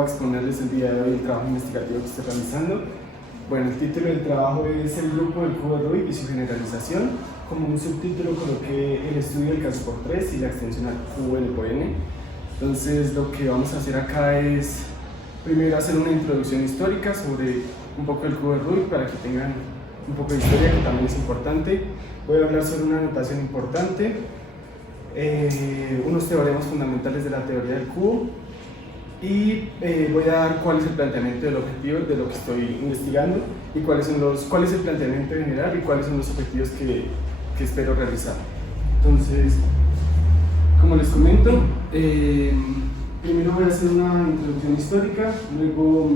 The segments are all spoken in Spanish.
vengo a exponerles el día de hoy el trabajo investigativo que estoy realizando. Bueno, el título del trabajo es el grupo del cubo de Rubik y su generalización. Como un subtítulo coloqué el estudio del caso por 3 y la extensión al cubo N por N. Entonces lo que vamos a hacer acá es primero hacer una introducción histórica sobre un poco el cubo de Rubik para que tengan un poco de historia, que también es importante. Voy a hablar sobre una notación importante, unos teoremas fundamentales de la teoría del cubo y voy a dar cuál es el planteamiento del objetivo de lo que estoy investigando y cuál es el planteamiento general y cuáles son los objetivos que espero realizar. Entonces, como les comento, primero voy a hacer una introducción histórica, luego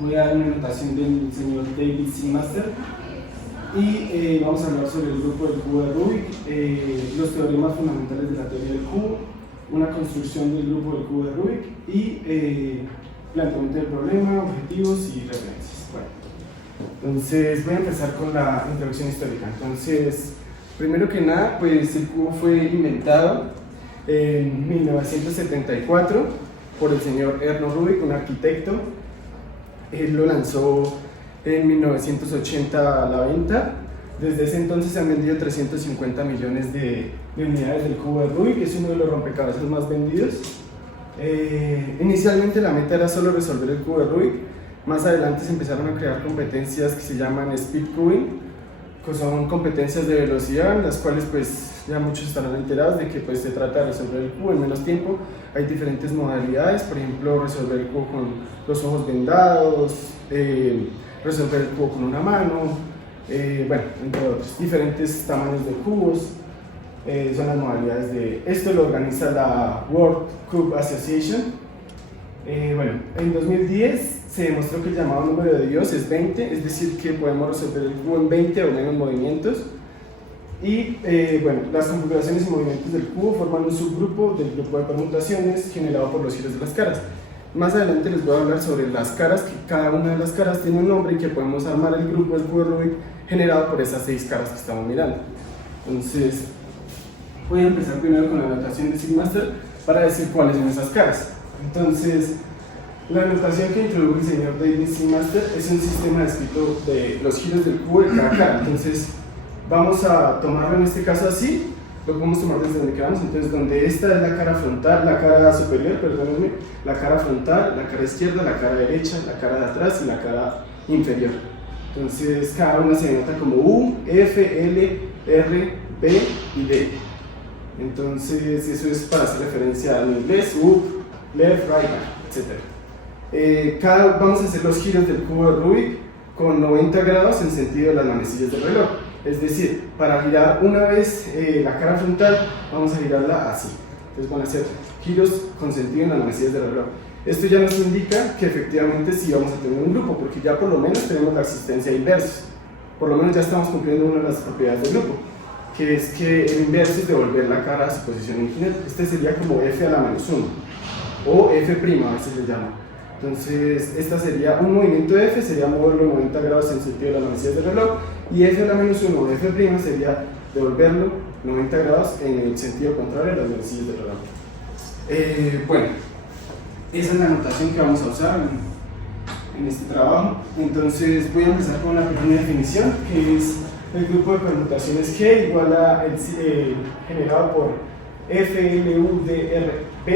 voy a dar una notación del señor David C. Master y vamos a hablar sobre el grupo del cubo de Rubik, los teoremas fundamentales de la teoría del cubo, una construcción del grupo del cubo de Rubik y planteamiento del problema, objetivos y referencias. Bueno, entonces voy a empezar con la introducción histórica. Entonces, primero que nada, pues el cubo fue inventado en 1974 por el señor Erno Rubik, un arquitecto. Él lo lanzó en 1980 a la venta. Desde ese entonces se han vendido 350 millones de unidades del cubo de Rubik, que es uno de los rompecabezas más vendidos. Inicialmente la meta era solo resolver el cubo de Rubik. Más adelante se empezaron a crear competencias que se llaman speed cubing, que son competencias de velocidad, en las cuales pues ya muchos estarán enterados de que pues se trata de resolver el cubo en menos tiempo. Hay diferentes modalidades, por ejemplo resolver el cubo con los ojos vendados, resolver el cubo con una mano, bueno, entre otros, diferentes tamaños de cubos, son las modalidades de esto. Lo organiza la World Cube Association. Bueno, en 2010 se demostró que el llamado número de Dios es 20, es decir, que podemos resolver el cubo en 20 o menos movimientos. Y bueno, las configuraciones y movimientos del cubo forman un subgrupo del grupo de permutaciones generado por los giros de las caras. Más adelante les voy a hablar sobre las caras, que cada una de las caras tiene un nombre y que podemos armar el grupo del cubo de Rubik generado por esas 6 caras que estamos mirando. Entonces, voy a empezar primero con la notación de Sigmaster para decir cuáles son esas caras. Entonces, la notación que introdujo el señor David C. Master es un sistema descrito de los giros del cubo de cada cara. Entonces, vamos a tomarlo en este caso así, lo podemos tomar desde donde queramos. Entonces, donde esta es la cara frontal, la cara superior, perdónenme, la cara frontal, la cara izquierda, la cara derecha, la cara de atrás y la cara inferior. Entonces, cada una se denota como U, F, L, R, B y D. Entonces, eso es para hacer referencia al inglés, up, left, right, etc. Vamos a hacer los giros del cubo de Rubik con 90 grados en sentido de las manecillas del reloj. Es decir, para girar una vez la cara frontal, vamos a girarla así. Entonces van a ser giros con sentido en las manecillas del reloj. Esto ya nos indica que efectivamente sí vamos a tener un grupo, porque ya por lo menos tenemos la existencia de inversos. Por lo menos ya estamos cumpliendo una de las propiedades del grupo, que es que el inverso es devolver la cara a su posición original. Este sería como f a la menos 1, o f' a veces le llama. Entonces, esta sería un movimiento de f, sería moverlo 90 grados en sentido de las manecillas del reloj, y f a la menos 1 o f' sería devolverlo 90 grados en el sentido contrario a las manecillas del reloj. Bueno, esa es la notación que vamos a usar en este trabajo. Entonces, voy a empezar con la primera definición, que es el grupo de permutaciones G igual a generado por FLUDRP.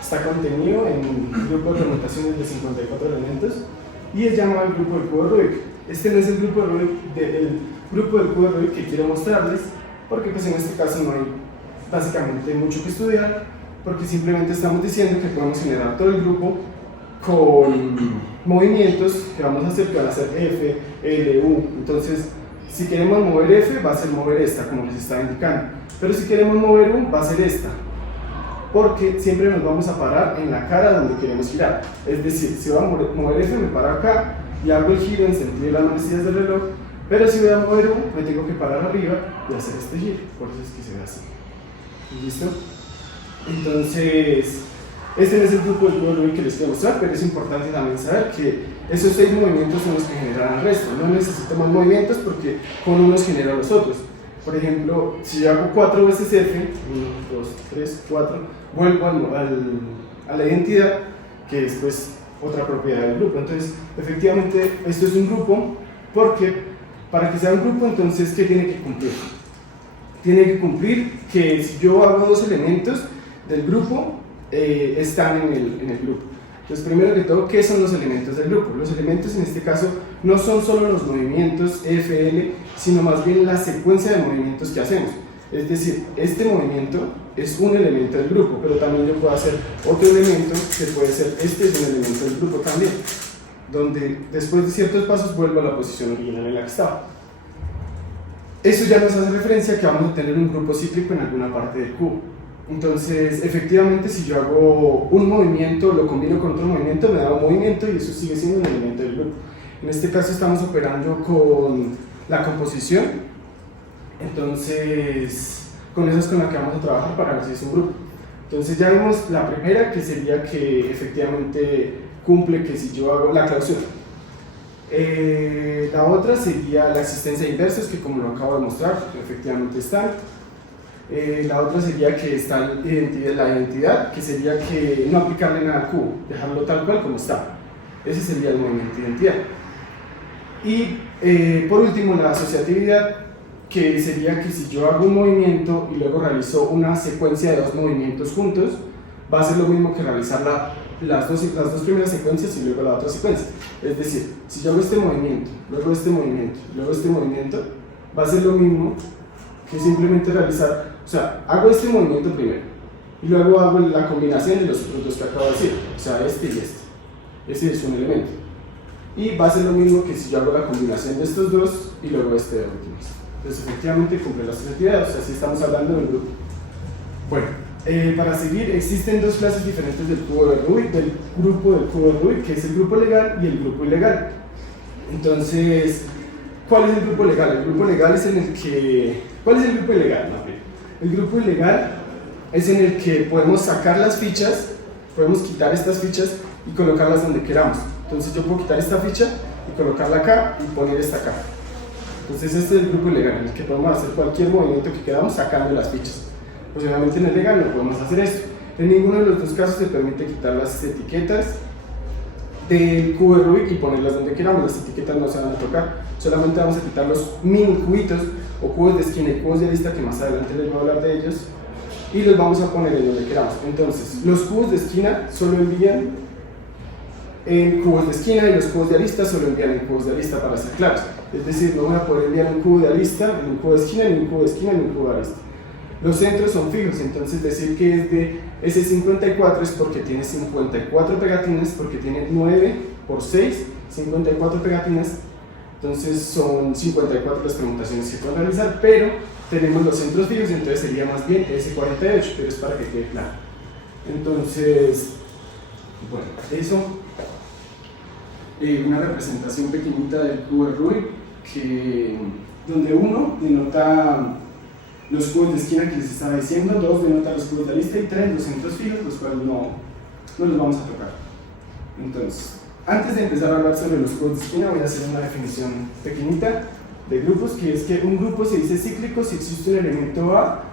Está contenido en un grupo de permutaciones de 54 elementos y es llamado el grupo del cubo de Rubik. Este no es el grupo del cubo de Rubik que quiero mostrarles, porque pues en este caso no hay básicamente mucho que estudiar, porque simplemente estamos diciendo que podemos generar todo el grupo con movimientos que vamos a hacer, que van a ser F, L, U. Entonces, si queremos mover F, va a ser mover esta, como les estaba indicando, pero si queremos mover U, va a ser esta, porque siempre nos vamos a parar en la cara donde queremos girar. Es decir, si voy a mover F, me paro acá y hago el giro en sentido de las manecillas del reloj, pero si voy a mover U, me tengo que parar arriba y hacer este giro, por eso es que se ve así. ¿Listo? Entonces, este no es el grupo del cubo de Rubik que les quiero mostrar, pero es importante también saber que esos 6 movimientos son los que generan el resto. No necesito más movimientos porque con unos genero los otros. Por ejemplo, si yo hago 4 veces F, 1, 2, 3, 4, vuelvo a la identidad, que es pues otra propiedad del grupo. Entonces, efectivamente, esto es un grupo porque para que sea un grupo, entonces, ¿qué tiene que cumplir? Tiene que cumplir que si yo hago dos elementos del grupo, están en el grupo. Entonces, primero que todo, ¿qué son los elementos del grupo? Los elementos en este caso no son solo los movimientos FL, sino más bien la secuencia de movimientos que hacemos. Es decir, este movimiento es un elemento del grupo, pero también yo puedo hacer otro elemento que puede ser, este es un elemento del grupo también, donde después de ciertos pasos vuelvo a la posición original en la que estaba. Eso ya nos hace referencia a que vamos a tener un grupo cíclico en alguna parte del cubo. Entonces, efectivamente, si yo hago un movimiento, lo combino con otro movimiento, me da un movimiento y eso sigue siendo un elemento del grupo. En este caso estamos operando con la composición, entonces con eso es con la que vamos a trabajar para ver si es un grupo. Entonces ya vimos la primera, que sería que efectivamente cumple que si yo hago la clausura. La otra sería la existencia de inversos, que como lo acabo de mostrar, efectivamente están. La otra sería que está la identidad, que sería que no aplicarle nada al cubo, dejarlo tal cual como está. Ese sería el movimiento de identidad. Y por último, la asociatividad, que sería que si yo hago un movimiento y luego realizo una secuencia de dos movimientos juntos, va a ser lo mismo que realizar las dos primeras secuencias y luego la otra secuencia. Es decir, si yo hago este movimiento, luego este movimiento, luego este movimiento, va a ser lo mismo que simplemente realizar, o sea, hago este movimiento primero y luego hago la combinación de los otros dos que acabo de decir, o sea, este y este. Ese es un elemento. Y va a ser lo mismo que si yo hago la combinación de estos dos y luego este de últimos. Entonces, efectivamente, cumple las tres actividades, o sea, si estamos hablando del grupo. Bueno, para seguir, existen dos clases diferentes del cubo de Rubik, del grupo del cubo de Rubik, que es el grupo legal y el grupo ilegal. Entonces, ¿cuál es el grupo legal? El grupo legal es en el que... ¿Cuál es el grupo ilegal? No, el grupo ilegal es en el que podemos sacar las fichas, podemos quitar estas fichas y colocarlas donde queramos. Entonces yo puedo quitar esta ficha y colocarla acá y poner esta acá. Entonces este es el grupo ilegal, en el que podemos hacer cualquier movimiento que queramos sacando las fichas. Pues obviamente en el legal no podemos hacer esto. En ninguno de los dos casos se permite quitar las etiquetas del cubo de Rubik y ponerlas donde queramos. Las etiquetas no se van a tocar, solamente vamos a quitar los mini cubitos o cubos de esquina y cubos de arista, que más adelante les voy a hablar de ellos, y los vamos a poner en donde queramos. Entonces, los cubos de esquina solo envían en cubos de esquina y los cubos de arista solo envían en cubos de arista, para ser claros. Es decir, no voy a poder enviar un cubo de arista en un cubo de esquina, ni un cubo de esquina, ni un cubo de arista. Los centros son fijos, entonces decir que es de S54 es porque tiene 54 pegatinas, porque tiene 9 por 6, 54 pegatinas, entonces son 54 las permutaciones que puedo realizar, pero tenemos los centros fijos, entonces sería más bien S48, pero es para que quede claro. Entonces, bueno, eso, una representación pequeñita del cubo de Rubik, donde 1 denota los cubos de esquina que les estaba diciendo, 2 denota los cubos de arista y 3 los centros fijos, los cuales no los vamos a tocar. Entonces, antes de empezar a hablar sobre los cubos de esquina, voy a hacer una definición pequeñita de grupos, que es que un grupo se dice cíclico si existe un elemento A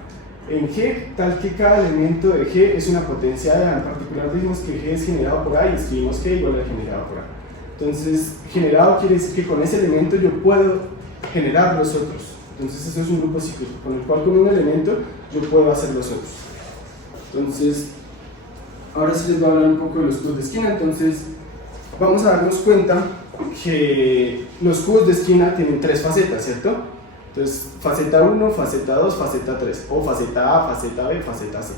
en G, tal que cada elemento de G es una potencia A. En particular decimos que G es generado por A y escribimos G igual a generado por A. Entonces, generado quiere decir que con ese elemento yo puedo generar los otros. Entonces eso es un grupo cíclico, con el cual con un elemento yo puedo hacer los otros. Entonces, ahora sí les voy a hablar un poco de los cubos de esquina. Entonces, vamos a darnos cuenta que los cubos de esquina tienen tres facetas, ¿cierto? Entonces, faceta 1, faceta 2, faceta 3, o faceta A, faceta B, faceta C.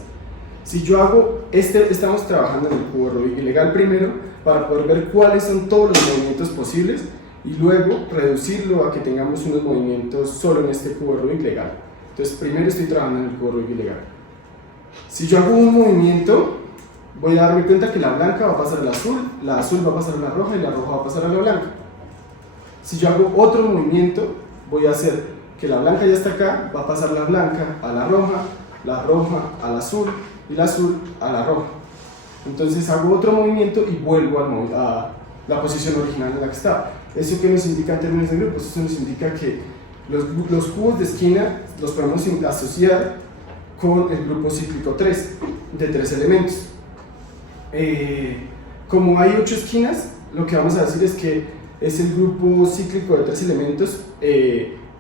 Si yo hago, estamos trabajando en el cubo Rubik ilegal primero para poder ver cuáles son todos los movimientos posibles y luego reducirlo a que tengamos unos movimientos solo en este cubo Rubik legal. Entonces, primero estoy trabajando en el cubo Rubik ilegal. Si yo hago un movimiento, voy a darme cuenta que la blanca va a pasar a la azul va a pasar a la roja y la roja va a pasar a la blanca. Si yo hago otro movimiento, voy a hacer que la blanca ya está acá, va a pasar la blanca a la roja al azul y la azul a la roja. Entonces hago otro movimiento y vuelvo a la posición original en la que estaba. ¿Eso qué nos indica en términos de grupos? Eso nos indica que los cubos de esquina los podemos asociar con el grupo cíclico 3, de 3 elementos. Como hay 8 esquinas, lo que vamos a decir es que es el grupo cíclico de 3 elementos,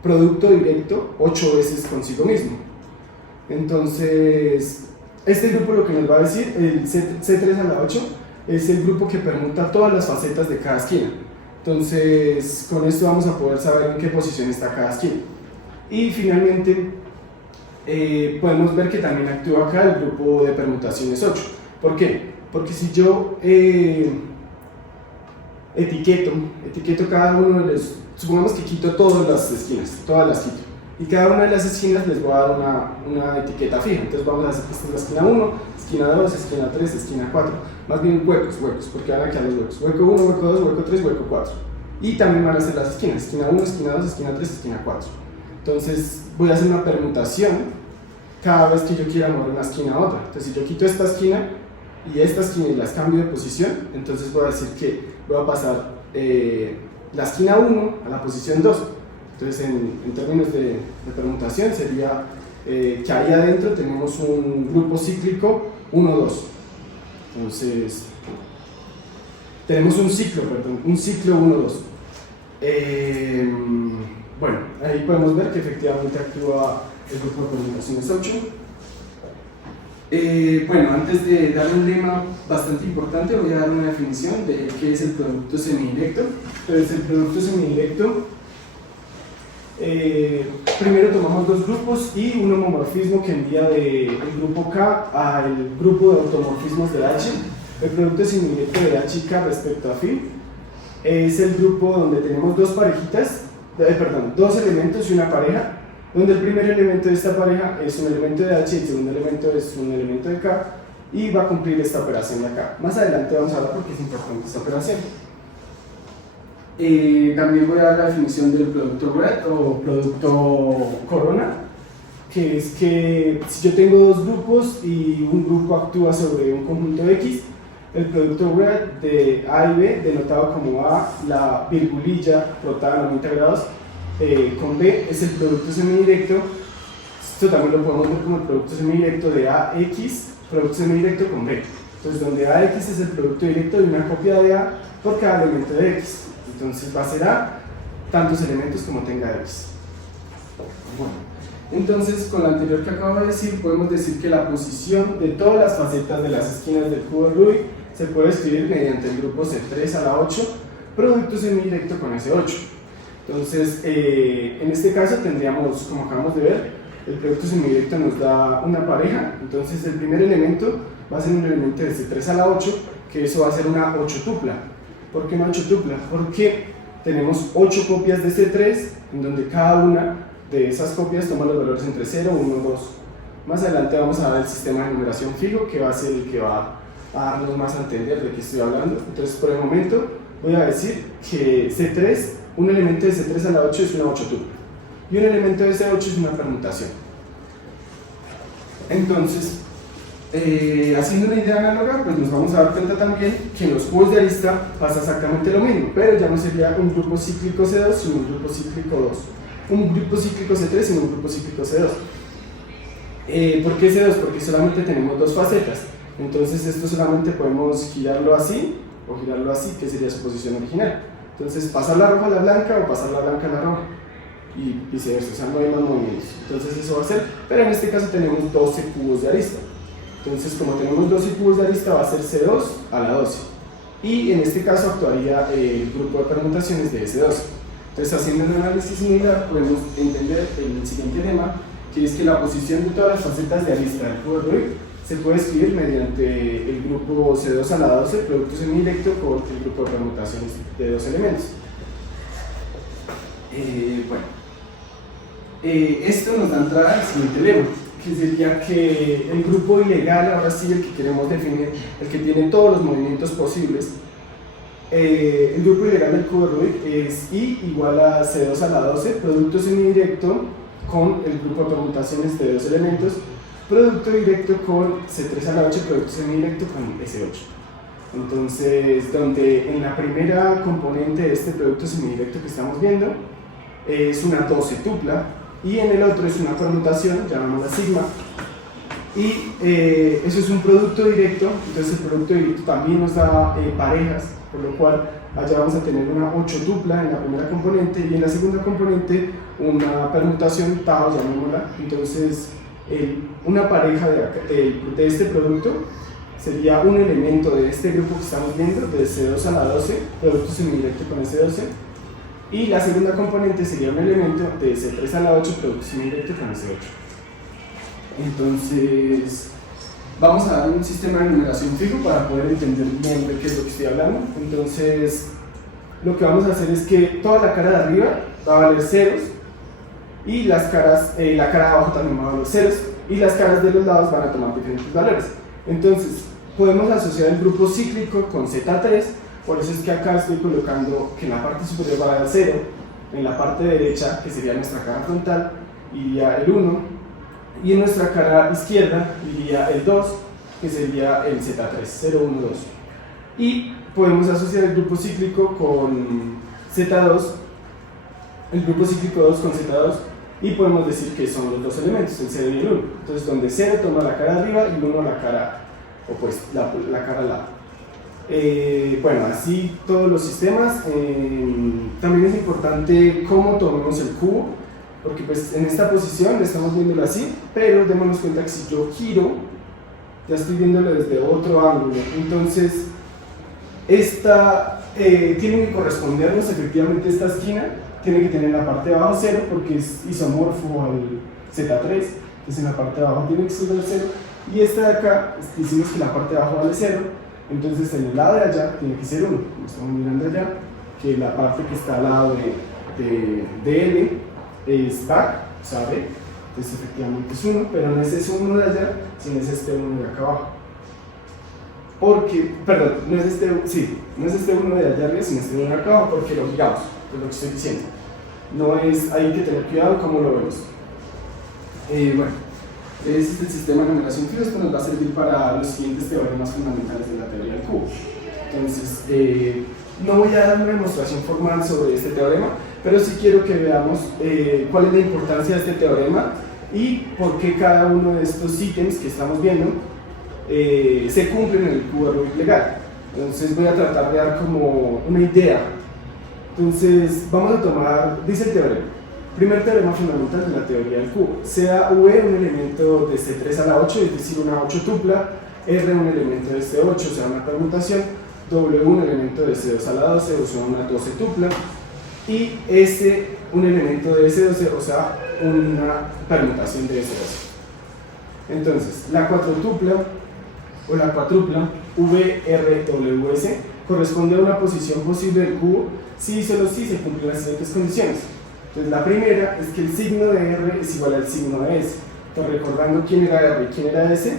producto directo 8 veces consigo mismo. Entonces, este grupo lo que nos va a decir, el C3 a la 8, es el grupo que permuta todas las facetas de cada esquina. Entonces, con esto vamos a poder saber en qué posición está cada esquina. Y finalmente, podemos ver que también actúa acá el grupo de permutaciones 8. ¿Por qué? Porque si yo etiqueto cada uno de los, supongamos que quito todas las esquinas, todas las quito, y cada una de las esquinas les voy a dar una etiqueta fija. Entonces vamos a hacer que esta es la esquina 1, esquina 2, esquina 3, esquina 4, más bien huecos, porque van a quedar los huecos, hueco 1, hueco 2, hueco 3, hueco 4, y también van a ser las esquinas, esquina 1, esquina 2, esquina 3, esquina 4. Entonces voy a hacer una permutación cada vez que yo quiera mover una esquina a otra. Entonces si yo quito esta esquina y esta esquina y las cambio de posición, entonces voy a decir que voy a pasar la esquina 1 a la posición 2. Entonces en términos de permutación sería que ahí adentro tenemos un grupo cíclico 1-2. Entonces tenemos un ciclo 1-2. Bueno, ahí podemos ver que efectivamente actúa el grupo de permutaciones 8. Bueno, antes de dar un lema bastante importante, voy a dar una definición de qué es el producto semidirecto. Entonces, el producto semidirecto, primero tomamos dos grupos y un homomorfismo que envía del grupo K al grupo de automorfismos de H. El producto semidirecto de H y K respecto a phi es el grupo donde tenemos dos elementos y una pareja, donde el primer elemento de esta pareja es un elemento de H y el segundo elemento es un elemento de K, y va a cumplir esta operación de acá. Más adelante vamos a hablar porque es importante esta operación. También voy a dar la definición del producto red o producto corona, que es que si yo tengo dos grupos y un grupo actúa sobre un conjunto X, el producto red de A y B, denotado como A, la virgulilla rotada 90 grados, con B es el producto semidirecto. Esto también lo podemos ver como el producto semidirecto de AX, producto semidirecto con B. Entonces, donde AX es el producto directo de una copia de A por cada elemento de X. Entonces, va a ser A tantos elementos como tenga X. Bueno, entonces, con lo anterior que acabo de decir, podemos decir que la posición de todas las facetas de las esquinas del cubo de Rubik se puede escribir mediante el grupo C3 a la 8, producto semidirecto con ese 8. Entonces, en este caso tendríamos, como acabamos de ver, el producto semidirecto nos da una pareja. Entonces el primer elemento va a ser un elemento de C3 a la 8, que eso va a ser una 8 tupla. ¿Por qué una 8 tupla? Porque tenemos 8 copias de C3, en donde cada una de esas copias toma los valores entre 0, 1, 2. Más adelante vamos a ver el sistema de numeración fijo, que va a ser el que va a darnos más a entender de qué estoy hablando. Entonces, por el momento, voy a decir que C3, un elemento de C3 a la 8 es una 8 tupla, y un elemento de C8 es una permutación. Entonces, haciendo una idea análoga, pues nos vamos a dar cuenta también que en los cubos de arista pasa exactamente lo mismo, pero ya no sería un grupo cíclico C2, sino un grupo cíclico 2. Un grupo cíclico C3 sino un grupo cíclico C2. ¿Por qué C2? Porque solamente tenemos dos facetas. Entonces esto solamente podemos girarlo así o girarlo así, que sería su posición original. Entonces pasar la roja a la blanca o pasar la blanca a la roja, y viceversa, o sea, no hay más movimientos. Entonces eso va a ser, pero en este caso tenemos 12 cubos de arista. Entonces, como tenemos 12 cubos de arista, va a ser C2 a la 12, y en este caso actuaría el grupo de permutaciones de S12. Entonces, haciendo un análisis similar, podemos entender el siguiente lema, que es que la posición de todas las facetas de arista del cubo de Rubik se puede escribir mediante el grupo C2 a la 12, producto semidirecto, con el grupo de permutaciones de dos elementos. Esto nos da entrada al siguiente lema, que sería que el grupo ilegal, ahora sí el que queremos definir, el que tiene todos los movimientos posibles, el grupo ilegal del cubo de Rubik es I igual a C2 a la 12, producto semidirecto con el grupo de permutaciones de dos elementos, producto directo con C3 a la 8, producto semidirecto con S8. Entonces, donde en la primera componente de este producto semidirecto que estamos viendo es una 12 tupla, y en el otro es una permutación, llamémosla sigma, Y eso es un producto directo, entonces el producto directo también nos da parejas, por lo cual allá vamos a tener una 8 tupla en la primera componente y en la segunda componente una permutación tau, llamémosla. Entonces una pareja de este producto sería un elemento de este grupo que estamos viendo, de C2 a la 12, producto semidirecto con S12, y la segunda componente sería un elemento de C3 a la 8, producto semidirecto con S8. Entonces, vamos a dar un sistema de numeración fijo para poder entender bien de qué es lo que estoy hablando. Entonces, lo que vamos a hacer es que toda la cara de arriba va a valer ceros y las caras, la cara de abajo también va a valer ceros y las caras de los lados van a tomar diferentes valores. Entonces, podemos asociar el grupo cíclico con Z3, por eso es que acá estoy colocando que en la parte superior va a dar 0, en la parte derecha, que sería nuestra cara frontal, iría el 1, y en nuestra cara izquierda iría el 2, que sería el Z3, 0, 1, 2. Y podemos asociar el grupo cíclico con Z2, el grupo cíclico 2 con Z2, y podemos decir que son los dos elementos, el 0 y el 1. Entonces, donde 0 toma la cara arriba y 1 la cara opuesta, la cara al lado. Bueno, así todos los sistemas. También es importante cómo tomemos el cubo, porque pues en esta posición estamos viéndolo así, pero démonos cuenta que si yo giro, ya estoy viéndolo desde otro ángulo. Entonces, tiene que correspondernos efectivamente esta esquina, tiene que tener la parte de abajo 0 porque es isomorfo al Z3, entonces en la parte de abajo tiene que ser el 0, y esta de acá, decimos que la parte de abajo vale 0, entonces en el lado de allá tiene que ser 1, como estamos mirando allá, que la parte que está al lado de DL es back, o sea, B, entonces efectivamente es 1, pero no es ese 1 de allá, sino es este 1 de acá abajo. Porque, perdón, no es este 1 de allá arriba, sino este 1 de acá abajo, porque lo giramos, es lo que estoy diciendo. No es, hay que tener cuidado cómo lo vemos. Bueno, ese es el sistema de numeración fija, esto nos va a servir para los siguientes teoremas fundamentales de la teoría del cubo. Entonces, no voy a dar una demostración formal sobre este teorema, pero sí quiero que veamos cuál es la importancia de este teorema y por qué cada uno de estos ítems que estamos viendo se cumplen en el cubo de Rubik legal. Entonces voy a tratar de dar como una idea. Entonces vamos a tomar, dice el teorema, primer teorema fundamental de la teoría del cubo, sea V un elemento de C3 a la 8, es decir, una 8 tupla, R un elemento de C8, o sea, una permutación, W un elemento de C2 a la 12, o sea, una 12 tupla, y S un elemento de S12, o sea, una permutación de S12. Entonces, la 4 tupla o la cuatrupla VRWS corresponde a una posición posible del cubo si y solo si se cumplen las siguientes condiciones. Entonces, la primera es que el signo de R es igual al signo de S. Entonces, recordando quién era R y quién era S,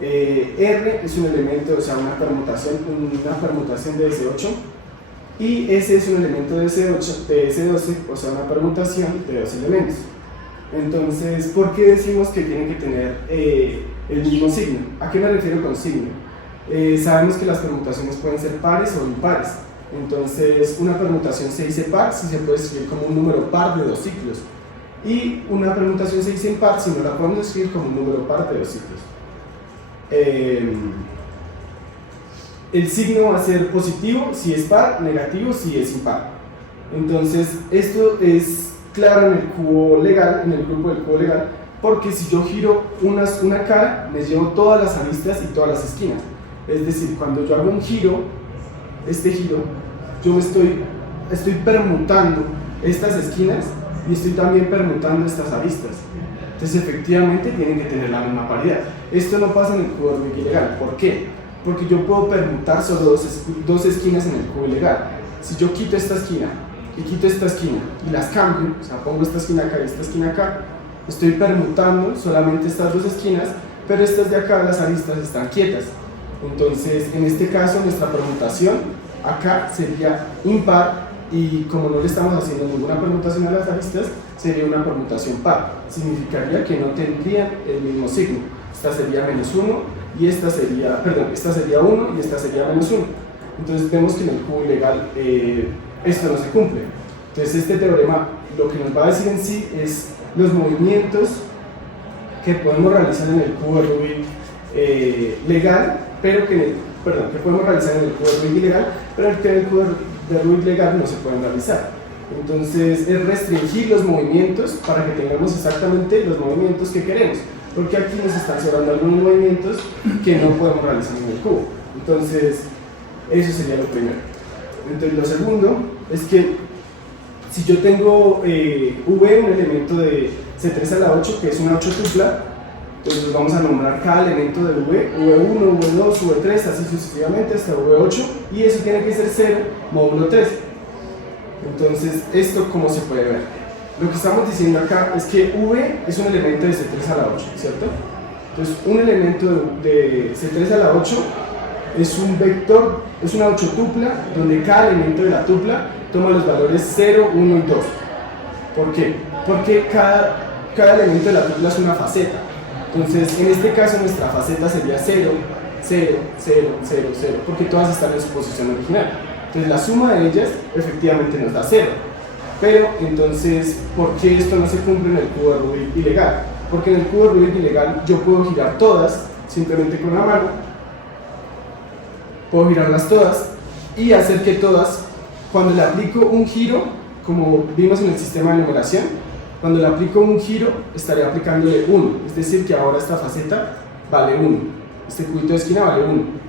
R es un elemento, o sea, una permutación de S8, y S es un elemento de S12, o sea, una permutación de dos elementos. Entonces, ¿por qué decimos que tienen que tener el mismo signo? ¿A qué me refiero con signo? Sabemos que las permutaciones pueden ser pares o impares. Entonces, una permutación se dice par si se puede escribir como un número par de dos ciclos. Y una permutación se dice impar si no la podemos escribir como un número par de dos ciclos. El signo va a ser positivo si es par, negativo si es impar. Entonces, esto es claro en el cubo legal, en el grupo del cubo legal, porque si yo giro una cara, me llevo todas las aristas y todas las esquinas. Es decir, cuando yo hago un giro, este giro, yo estoy permutando estas esquinas y estoy también permutando estas aristas. Entonces, efectivamente, tienen que tener la misma paridad. Esto no pasa en el cubo Rubik ilegal. ¿Por qué? Porque yo puedo permutar solo dos esquinas en el cubo ilegal. Si yo quito esta esquina y quito esta esquina y las cambio, o sea, pongo esta esquina acá y esta esquina acá, estoy permutando solamente estas dos esquinas, pero estas de acá, las aristas, están quietas. Entonces, en este caso, nuestra permutación acá sería impar, y como no le estamos haciendo ninguna permutación a las aristas, sería una permutación par. Significaría que no tendrían el mismo signo. Esta sería menos 1 y esta sería 1 y esta sería menos 1. Entonces vemos que en el cubo ilegal esto no se cumple. Entonces este teorema lo que nos va a decir en sí es los movimientos que podemos realizar en el cubo de Rubik legal, pero que podemos realizar en el cubo de Rubik ilegal, pero que en el cubo de Rubik legal no se pueden realizar. Entonces es restringir los movimientos para que tengamos exactamente los movimientos que queremos, porque aquí nos están sobrando algunos movimientos que no podemos realizar en el cubo. Entonces eso sería lo primero. Entonces lo segundo es que si yo tengo V, un elemento de C3 a la 8, que es una 8 tupla, entonces vamos a nombrar cada elemento de V, V1, V2, V3, así sucesivamente hasta V8, y eso tiene que ser 0 módulo 3. Entonces, ¿esto cómo se puede ver? Lo que estamos diciendo acá es que V es un elemento de C3 a la 8, ¿cierto? Entonces, un elemento de C3 a la 8 es un vector, es una 8 tupla, donde cada elemento de la tupla toma los valores 0, 1 y 2. ¿Por qué? Porque cada elemento de la tupla es una faceta. Entonces, en este caso, nuestra faceta sería 0, 0, 0, 0, 0, porque todas están en su posición original. Entonces, la suma de ellas efectivamente nos da 0. Pero, entonces, ¿por qué esto no se cumple en el cubo de Rubik ilegal? Porque en el cubo de Rubik ilegal yo puedo girar todas, simplemente con la mano, puedo girarlas todas y hacer que todas, cuando le aplico un giro, como vimos en el sistema de numeración, cuando le aplico un giro, estaré aplicándole 1, es decir, que ahora esta faceta vale 1, este cubito de esquina vale 1.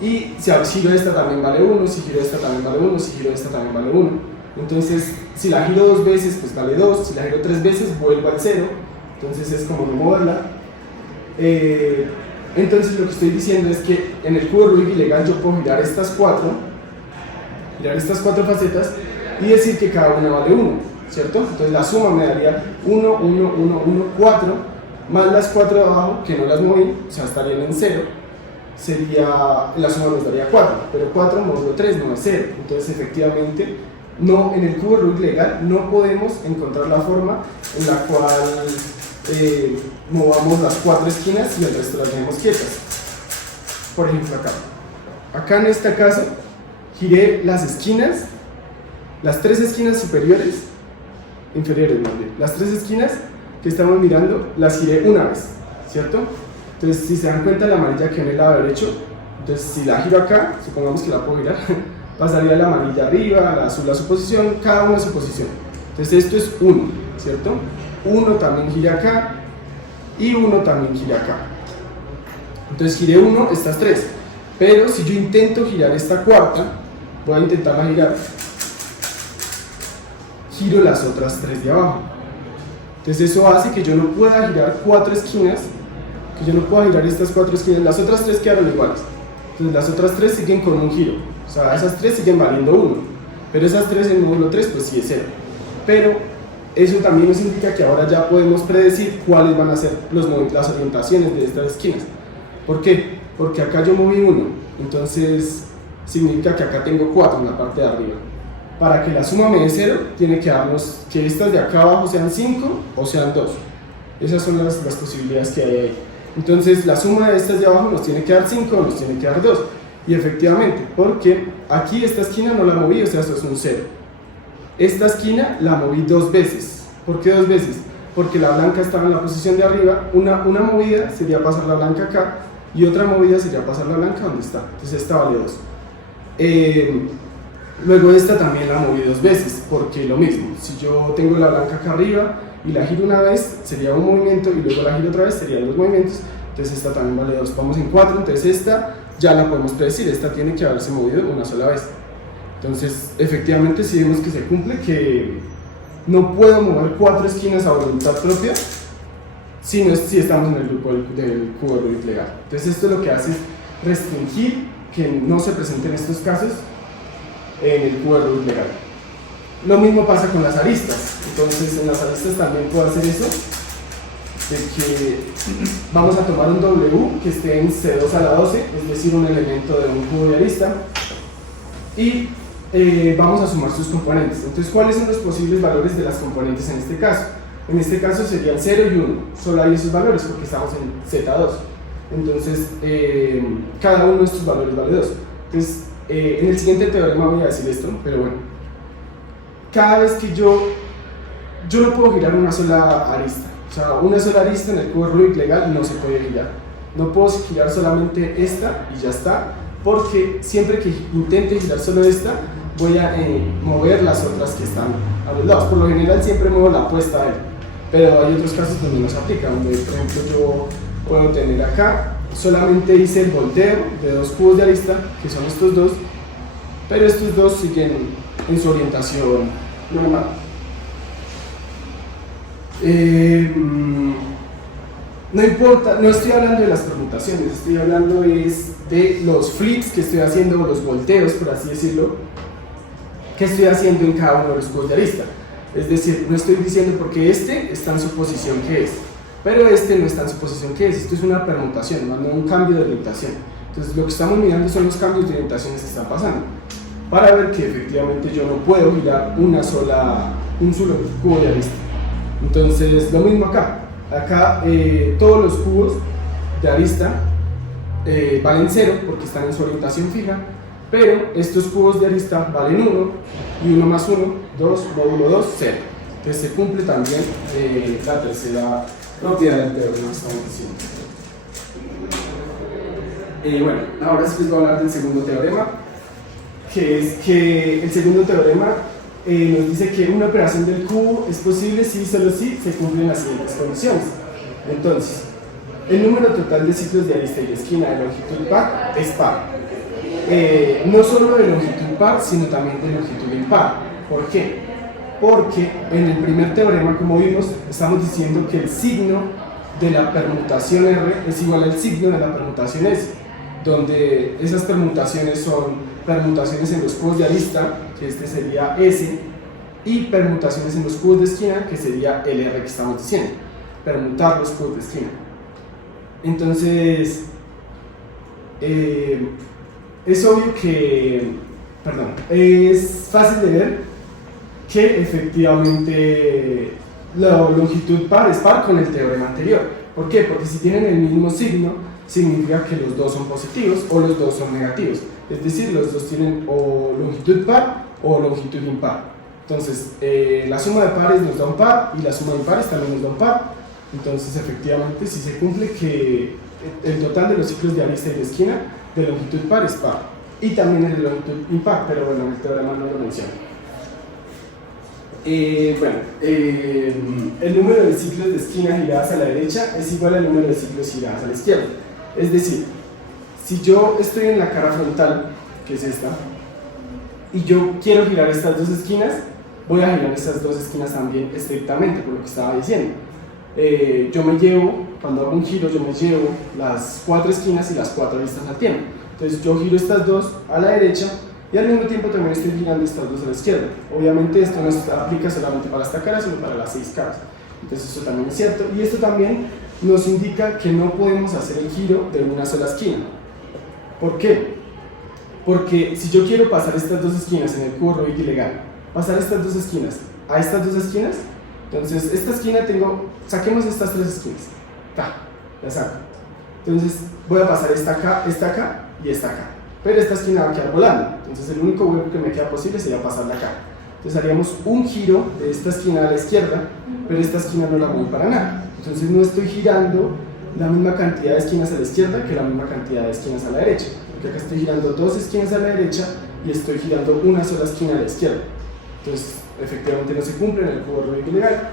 Y si giro esta también vale 1, si giro esta también vale 1, si giro esta también vale 1. Entonces, si la giro 2 veces, pues vale 2, si la giro 3 veces, vuelvo al 0. Entonces es como no moverla. Entonces lo que estoy diciendo es que en el cubo de Rubik ilegal yo puedo girar estas cuatro facetas y decir que cada una vale 1, ¿cierto? Entonces la suma me daría 1, 1, 1, 1, 4, más las 4 de abajo, que no las moví, o sea, estarían en 0, la suma nos daría 4, pero 4 módulo 3 no es 0, entonces efectivamente en el cubo de Rubik legal no podemos encontrar la forma en la cual movamos las 4 esquinas y el resto las dejemos quietas. Por ejemplo acá en este caso giré las esquinas, las 3 esquinas inferiores más bien, las 3 esquinas que estamos mirando las giré una vez, ¿cierto? Entonces si se dan cuenta la amarilla quedó en el lado derecho, entonces si la giro acá, supongamos que la puedo girar, pasaría la amarilla arriba, la azul a su posición, cada una a su posición. Entonces esto es 1, ¿cierto? 1 también gira acá y 1 también gira acá. Entonces giré 1, estas 3. Pero si yo intento girar esta cuarta, voy a intentarla girar, giro las otras 3 de abajo. Entonces eso hace que yo no pueda girar 4 esquinas, que yo no pueda girar estas 4 esquinas, las otras 3 quedaron iguales. Entonces las otras 3 siguen con un giro, o sea, esas 3 siguen valiendo 1, pero esas 3 en módulo 3 pues sí es 0. Pero eso también nos indica que ahora ya podemos predecir cuáles van a ser las orientaciones de estas esquinas. ¿Por qué? Porque acá yo moví 1, entonces significa que acá tengo 4 en la parte de arriba. Para que la suma me dé 0, tiene que darnos que estas de acá abajo sean 5 o sean 2. Esas son las posibilidades que hay ahí. Entonces la suma de estas de abajo nos tiene que dar 5 o nos tiene que dar 2. Y efectivamente, porque aquí esta esquina no la moví, o sea, esto es un 0. Esta esquina la moví 2 veces. ¿Por qué 2 veces? Porque la blanca estaba en la posición de arriba, una movida sería pasar la blanca acá y otra movida sería pasar la blanca donde está. Entonces esta vale 2. Luego esta también la moví 2 veces, porque lo mismo, si yo tengo la blanca acá arriba y la giro una vez, sería un movimiento y luego la giro otra vez, serían 2 movimientos, entonces esta también vale 2. Vamos en 4, entonces esta ya la podemos predecir, esta tiene que haberse movido una sola vez. Entonces, efectivamente, si vemos que se cumple, que no puedo mover 4 esquinas a voluntad propia si estamos en el grupo del cubo de Rubik legal. Entonces, esto lo que hace es restringir que no se presenten estos casos en el cubo de Rubik legal. Lo mismo pasa con las aristas. Entonces, en las aristas también puedo hacer eso, de que vamos a tomar un W que esté en C2 a la 12, es decir, un elemento de un cubo de arista, y vamos a sumar sus componentes. Entonces, ¿cuáles son los posibles valores de las componentes en este caso? En este caso serían 0 y 1, solo hay esos valores porque estamos en Z2. Entonces, cada uno de estos valores vale 2. Entonces, en el siguiente teorema voy a decir esto, pero bueno. Cada vez que yo no puedo girar una sola arista, O sea, una sola arista en el cubo Rubik legal no se puede girar. No puedo girar solamente esta y ya está, porque siempre que intente girar solo esta, voy a mover las otras que están a los lados. Por lo general siempre muevo la puesta a él, pero hay otros casos donde no se aplica, donde por ejemplo yo puedo tener acá, solamente hice el volteo de dos cubos de arista, que son estos dos, pero estos dos siguen en su orientación normal. No importa, no estoy hablando de las permutaciones, estoy hablando de los flips que estoy haciendo, o los volteos, por así decirlo, que estoy haciendo en cada uno de los cubos de arista. Es decir, no estoy diciendo porque este está en su posición que es, pero este no está en su posición que es. Esto es una permutación, no un cambio de orientación. Entonces lo que estamos mirando son los cambios de orientaciones que están pasando, para ver que efectivamente yo no puedo girar un solo cubo de arista. Entonces lo mismo acá. Acá todos los cubos de arista valen 0 porque están en su orientación fija, pero estos cubos de arista valen 1 y 1 más 1, 2, módulo 2, 0. Entonces se cumple también la tercera propiedad del teorema que estamos diciendo. Bueno, ahora sí les voy a hablar del segundo teorema, que es que el segundo teorema nos dice que una operación del cubo es posible si y solo si se cumplen las siguientes condiciones. Entonces, el número total de ciclos de arista y de esquina de longitud par es par. No solo de longitud par, sino también de longitud impar. ¿Por qué? Porque en el primer teorema, como vimos, estamos diciendo que el signo de la permutación R es igual al signo de la permutación S, donde esas permutaciones son permutaciones en los cubos de arista, que este sería S, y permutaciones en los cubos de esquina, que sería el R que estamos diciendo, permutar los cubos de esquina. Entonces, es obvio que, es fácil de ver que efectivamente la longitud par es par con el teorema anterior. ¿Por qué? Porque si tienen el mismo signo, significa que los dos son positivos o los dos son negativos. Es decir, los dos tienen o longitud par o longitud impar. Entonces, la suma de pares nos da un par y la suma de impares también nos da un par. Entonces, efectivamente, si se cumple que el total de los ciclos de arista y de esquina de longitud par es par. Y también el de longitud impar, pero bueno, el teorema no lo menciona. El número de ciclos de esquina giradas a la derecha es igual al número de ciclos giradas a la izquierda. Es decir, si yo estoy en la cara frontal, que es esta, y yo quiero girar estas dos esquinas, voy a girar estas dos esquinas también estrictamente, por lo que estaba diciendo. Cuando hago un giro, yo me llevo las 4 esquinas y las 4 aristas al tiempo. Entonces yo giro estas dos a la derecha y al mismo tiempo también estoy girando estas dos a la izquierda. Obviamente esto no se aplica solamente para esta cara, sino para las 6 caras. Entonces eso también es cierto, y esto también nos indica que no podemos hacer el giro de una sola esquina. ¿Por qué? Porque si yo quiero pasar estas dos esquinas en el cubo Rubik ilegal, pasar estas dos esquinas a estas dos esquinas, entonces esta esquina saquemos estas 3 esquinas, la saco. Entonces voy a pasar esta acá y esta acá, pero esta esquina va a quedar volando, entonces el único hueco que me queda posible sería pasarla acá. Entonces haríamos un giro de esta esquina a la izquierda, pero esta esquina no la voy para nada, entonces no estoy girando la misma cantidad de esquinas a la izquierda que la misma cantidad de esquinas a la derecha, porque acá estoy girando 2 esquinas a la derecha y estoy girando una sola esquina a la izquierda. Entonces efectivamente no se cumple en el cubo Rubik ilegal.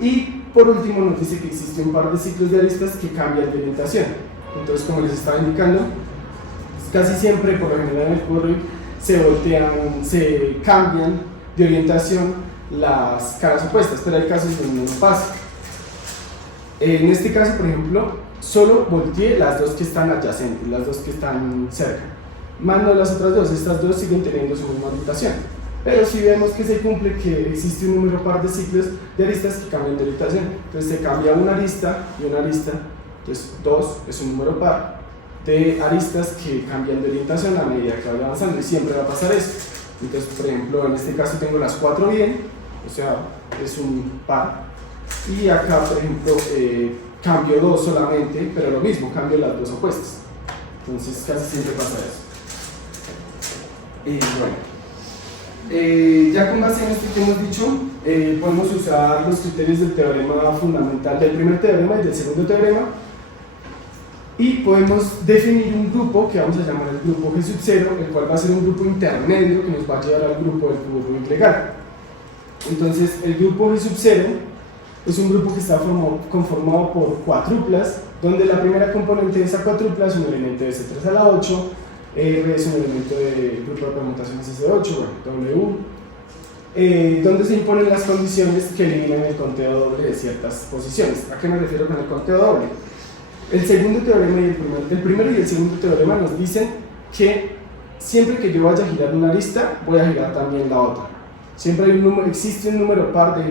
Y por último nos dice que existe un par de ciclos de aristas que cambian de orientación. Entonces, como les estaba indicando, casi siempre, por lo general en el cubo Rubik, se cambian de orientación las caras opuestas, pero hay casos donde no pasa. En este caso, por ejemplo, solo volteé las dos que están adyacentes, las dos que están cerca, más no las otras dos. Estas dos siguen teniendo su misma orientación, pero si vemos que se cumple que existe un número par de ciclos de aristas que cambian de orientación. Entonces se cambia una arista y una arista, entonces 2 es un número par de aristas que cambian de orientación a medida que vaya avanzando, y siempre va a pasar eso. Entonces, por ejemplo, en este caso tengo las 4 bien, o sea, es un par, y acá, por ejemplo, cambio 2 solamente, pero lo mismo, cambio las dos opuestas. Entonces casi siempre pasa eso. Y bueno, ya con base en esto que hemos dicho, podemos usar los criterios del teorema fundamental, del primer teorema y del segundo teorema, y podemos definir un grupo que vamos a llamar el grupo G sub 0, el cual va a ser un grupo intermedio que nos va a llevar al grupo del cubo Rubik legal. Entonces, el grupo G sub 0 es un grupo que está conformado por cuatruplas, donde la primera componente de esa cuatrupla es un elemento de C3 a la 8, R es un elemento del grupo de permutaciones S8, bueno, W, donde se imponen las condiciones que eliminan el conteo doble de ciertas posiciones. ¿A qué me refiero con el conteo doble? El segundo teorema y el primero y el segundo teorema nos dicen que siempre que yo vaya a girar una arista, voy a girar también la otra. Siempre existe un número par de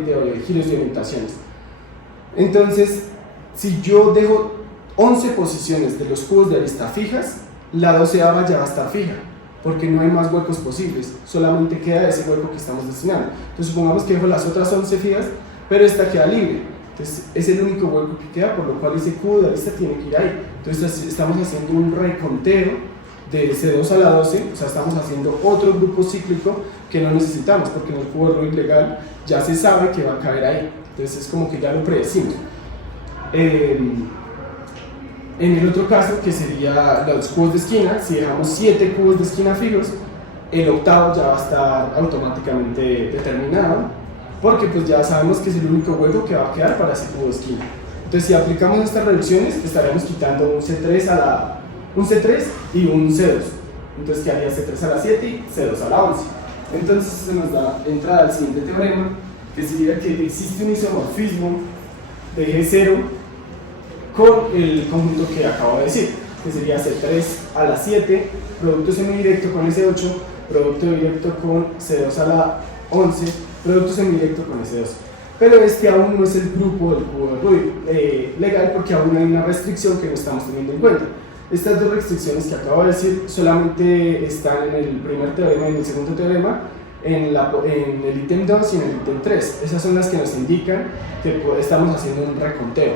giros y orientaciones. Entonces, si yo dejo 11 posiciones de los cubos de arista fijas, la 12ª ya va a estar fija, porque no hay más huecos posibles, solamente queda ese hueco que estamos destinando. Entonces, supongamos que dejo las otras 11 fijas, pero esta queda libre. Entonces, es el único hueco que queda, por lo cual ese cubo de arista tiene que ir ahí. Entonces, estamos haciendo un reconteo de C2 a la 12, o sea, estamos haciendo otro grupo cíclico que no necesitamos, porque en el cubo Rubik legal ya se sabe que va a caer ahí. Entonces, es como que ya lo predecimos. En el otro caso, que sería los cubos de esquina, si dejamos 7 cubos de esquina fijos, el octavo ya va a estar automáticamente determinado, porque pues ya sabemos que es el único hueco que va a quedar para ese cubo de esquina. Entonces, si aplicamos estas reducciones, estaremos quitando un C3 y un C2. Entonces quedaría C3 a la 7 y C2 a la 11. Entonces se nos da entrada al siguiente teorema, que sería que existe un isomorfismo de G0 con el conjunto que acabo de decir, que sería C3 a la 7, producto semidirecto con S8, producto directo con C2 a la 11, producto semidirecto con S2. Pero este aún no es el grupo del cubo de Rubik legal, porque aún hay una restricción que no estamos teniendo en cuenta. Estas dos restricciones que acabo de decir solamente están en el primer teorema y en el segundo teorema, en el ítem 2 y en el ítem 3. Esas son las que nos indican que estamos haciendo un reconteo.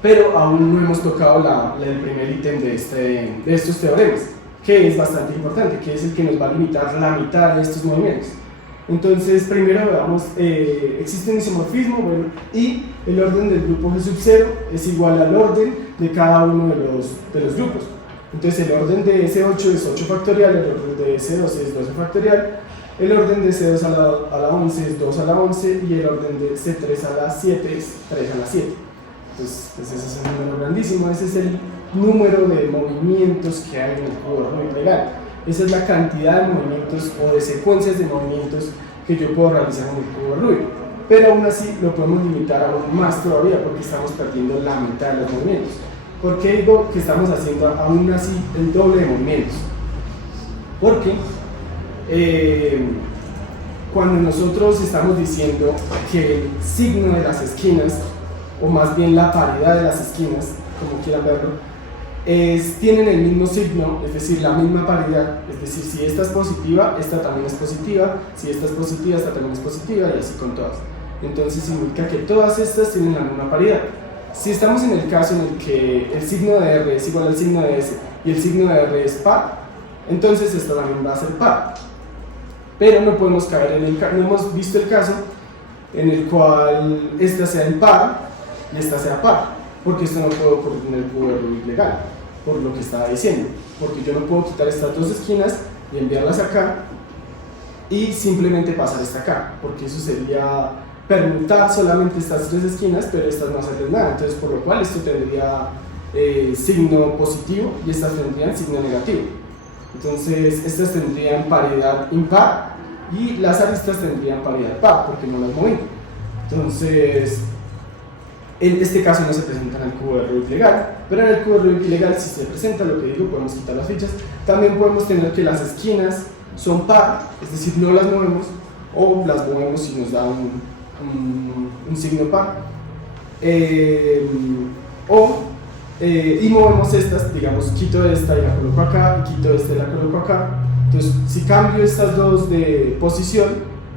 Pero aún no hemos tocado el primer ítem de estos teoremas, que es bastante importante, que es el que nos va a limitar la mitad de estos movimientos. Entonces, primero veamos, existe un isomorfismo, bueno, y el orden del grupo G sub 0 es igual al orden de cada uno de los grupos. Entonces, el orden de S8 es 8 factorial, el orden de S2 es 12 factorial, el orden de C2 a la 11 es 2 a la 11 y el orden de C3 a la 7 es 3 a la 7. Entonces, ese es un número grandísimo, ese es el número de movimientos que hay en el cubo Rubik legal. Esa es la cantidad de movimientos o de secuencias de movimientos que yo puedo realizar en el cubo Rubik. Pero aún así lo podemos limitar aún más todavía, porque estamos perdiendo la mitad de los movimientos. ¿Por qué digo que estamos haciendo aún así el doble de movimientos? Porque cuando nosotros estamos diciendo que el signo de las esquinas, o más bien la paridad de las esquinas, como quieran verlo, tienen el mismo signo, es decir, la misma paridad, es decir, si esta es positiva, esta también es positiva, si esta es positiva, esta también es positiva, y así con todas. Entonces significa que todas estas tienen la misma paridad. Si estamos en el caso en el que el signo de R es igual al signo de S y el signo de R es par, entonces esto también va a ser par. Pero no podemos caer no hemos visto el caso en el cual esta sea impar y esta sea par, porque esto no puede ocurrir en el cubo de Rubik legal, por lo que estaba diciendo, porque yo no puedo quitar estas dos esquinas y enviarlas acá y simplemente pasar esta acá, porque eso sería permutar solamente estas tres esquinas, pero estas no hacen nada. Entonces, por lo cual esto tendría signo positivo y estas tendrían signo negativo. Entonces, estas tendrían paridad impar y las aristas tendrían paridad par, porque no las moví. Entonces, en este caso no se presenta en el cubo de Rubik legal, pero en el cubo de Rubik ilegal si se presenta, lo que digo, podemos quitar las fichas. También podemos tener que las esquinas son par, es decir, no las movemos, o las movemos y nos da un signo par, y movemos estas, digamos, quito esta y la coloco acá, y quito esta y la coloco acá. Entonces, si cambio estas dos de posición,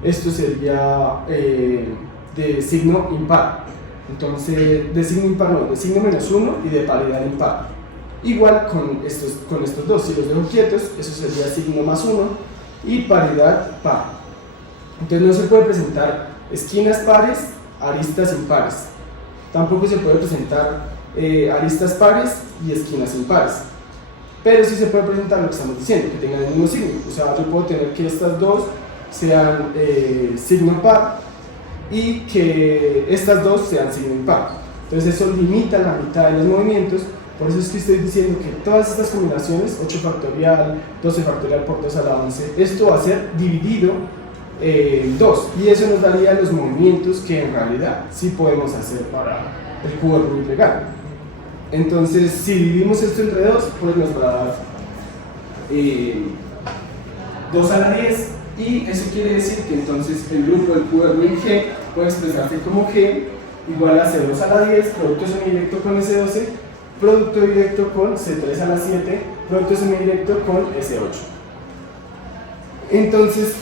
esto sería de signo impar. Entonces, de signo impar no, de signo -1 y de paridad impar. Igual con estos dos, si los dejo quietos, eso sería signo +1 y paridad par. Entonces no se puede presentar esquinas pares, aristas impares. Tampoco se puede presentar aristas pares y esquinas impares. Pero sí se puede presentar lo que estamos diciendo, que tengan el mismo signo. O sea, yo puedo tener que estas dos sean signo par y que estas dos sean signo impar. Entonces eso limita la mitad de los movimientos. Por eso es que estoy diciendo que todas estas combinaciones, 8 factorial, 12 factorial por 2 a la 11, esto va a ser dividido en 2, y eso nos daría los movimientos que en realidad sí podemos hacer para el cubo de Rubik legal. Entonces, si dividimos esto entre 2, pues nos va a dar 2 a la 10, y eso quiere decir que entonces el grupo del cubo de Rubik G puede expresarse como G igual a C2 a la 10, producto semidirecto con S12, producto directo con C3 a la 7, producto semidirecto con S8. Entonces,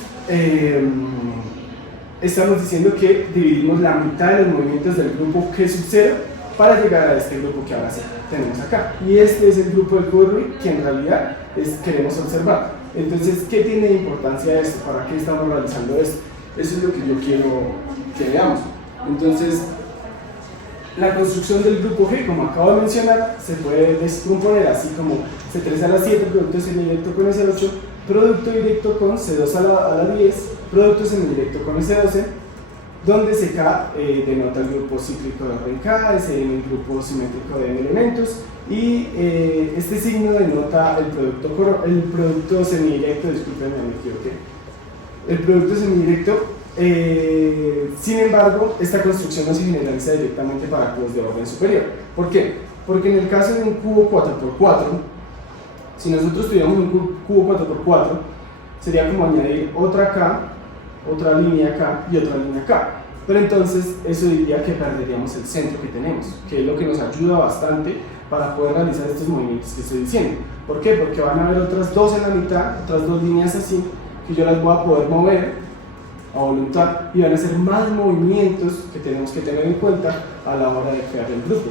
estamos diciendo que dividimos la mitad de los movimientos del grupo G sub 0 para llegar a este grupo que ahora sí tenemos acá. Y este es el grupo del cubo de Rubik que en realidad queremos observar. Entonces, ¿qué tiene de importancia esto? ¿Para qué estamos realizando esto? Eso es lo que yo quiero que veamos. Entonces, la construcción del grupo G, como acabo de mencionar, se puede descomponer así como C3 a la 7, producto semidirecto con S8, producto directo con C2 a la 10, producto semidirecto con S12, donde CK denota el grupo cíclico de orden K, SM el grupo simétrico de n elementos, y este signo denota el producto semidirecto, disculpen, me equivoqué, el producto semidirecto. Sin embargo, esta construcción no se generaliza directamente para cubos de orden superior. ¿Por qué? Porque en el caso de un cubo 4x4, si nosotros tuviéramos un cubo 4x4, sería como añadir otra acá, otra línea acá y otra línea acá. Pero entonces eso diría que perderíamos el centro que tenemos, que es lo que nos ayuda bastante para poder realizar estos movimientos que estoy diciendo. ¿Por qué? Porque van a haber otras dos en la mitad, otras dos líneas así, que yo las voy a poder mover a voluntad, y van a ser más movimientos que tenemos que tener en cuenta a la hora de crear el grupo.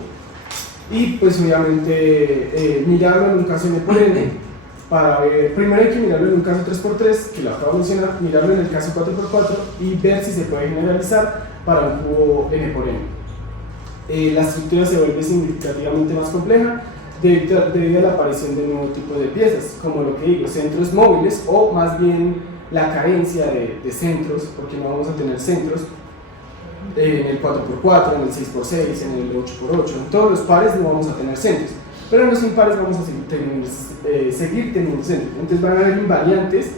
Y pues obviamente mirarlo en un caso n por n, para ver, primero hay que mirarlo en un caso 3x3, que lo acabo de mencionar, mirarlo en el caso 4x4 y ver si se puede generalizar para un cubo n por n. La estructura se vuelve significativamente más compleja debido a la aparición de nuevo tipo de piezas, como lo que digo, centros móviles, o más bien la carencia de centros, porque no vamos a tener centros en el 4x4, en el 6x6, en el 8x8, en todos los pares no vamos a tener centros, pero en los impares vamos a seguir teniendo centros. Entonces van a haber invariantes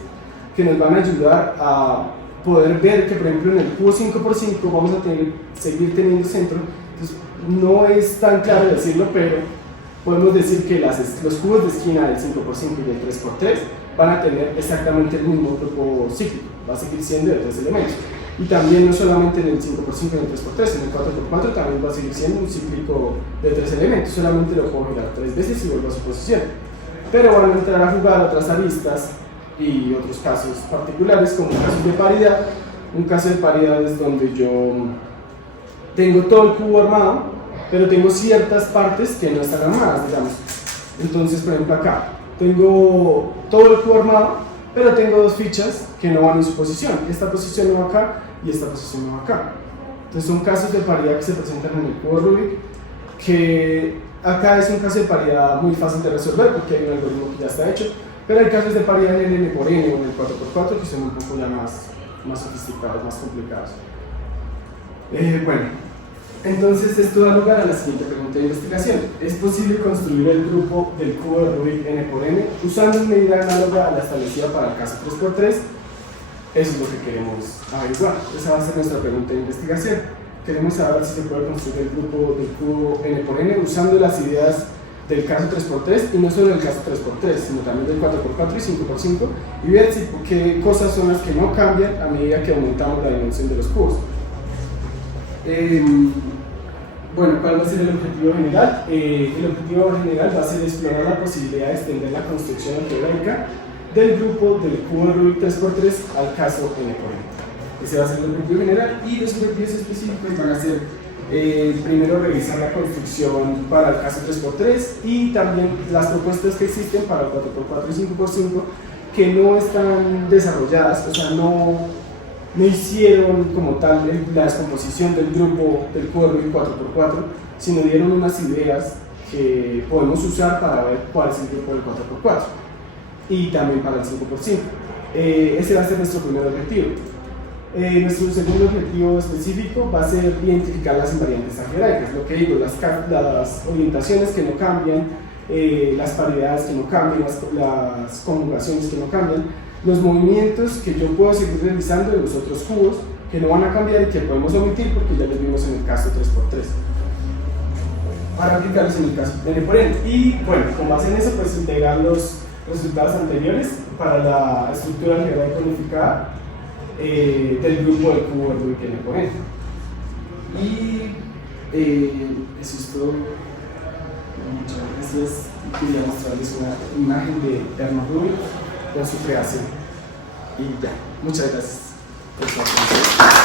que nos van a ayudar a poder ver que, por ejemplo, en el cubo 5x5 vamos a seguir teniendo centros. Entonces, no es tan claro decirlo, pero podemos decir que los cubos de esquina del 5x5 y del 3x3 van a tener exactamente el mismo grupo cíclico, va a seguir siendo de 3 elementos. Y también no solamente en el 5x5 y en el 3x3, en el 4x4 también va a seguir siendo un cíclico de 3 elementos, solamente lo puedo girar 3 veces y vuelvo a su posición. Pero van a entrar a jugar otras aristas y otros casos particulares, como casos de paridad. Un caso de paridad es donde yo tengo todo el cubo armado, pero tengo ciertas partes que no están armadas, digamos. Entonces, por ejemplo, acá tengo todo el cubo armado, pero tengo dos fichas que no van en su posición. Esta posición no va acá y esta posición no va acá. Entonces son casos de paridad que se presentan en el cubo Rubik, que acá es un caso de paridad muy fácil de resolver porque hay un algoritmo que ya está hecho, pero hay casos de paridad en el n por n o en el 4x4 que son un poco ya más sofisticados, más complicados. Bueno. Entonces esto da lugar a la siguiente pregunta de investigación. ¿Es posible construir el grupo del cubo de Rubik n por n usando una medida análoga a la establecida para el caso 3x3? Eso es lo que queremos averiguar. Esa va a ser nuestra pregunta de investigación. Queremos saber si se puede construir el grupo del cubo n por n usando las ideas del caso 3x3, y no solo el caso 3x3, sino también del 4x4 y 5x5, y ver qué cosas son las que no cambian a medida que aumentamos la dimensión de los cubos. Bueno, ¿cuál va a ser el objetivo general? El objetivo general va a ser explorar la posibilidad de extender la construcción algebraica del grupo del cubo Rubik 3x3 al caso n por n. Ese va a ser el objetivo general, y los objetivos específicos van a ser primero revisar la construcción para el caso 3x3 y también las propuestas que existen para el 4x4 y 5x5 que no están desarrolladas, o sea, no no hicieron como tal la descomposición del grupo del cubo Rubik 4x4, sino dieron unas ideas que podemos usar para ver cuál es el grupo del 4x4 y también para el 5x5. Ese va a ser nuestro primer objetivo. Nuestro segundo objetivo específico va a ser identificar las invariantes algebraicas, lo que digo, las orientaciones que no cambian, las paridades que no cambian, las conjugaciones que no cambian, los movimientos que yo puedo seguir realizando en los otros cubos que no van a cambiar y que podemos omitir porque ya los vimos en el caso 3x3 para aplicarlos en el caso n por n. Y bueno, con base en eso, pues integrar los resultados anteriores para la estructura algebraica unificada del grupo del cubo Rubik n por n. Y eso es todo. Muchas gracias. Quería mostrarles una imagen de Erno Rubik con su creación. Y ya, muchas gracias por su atención.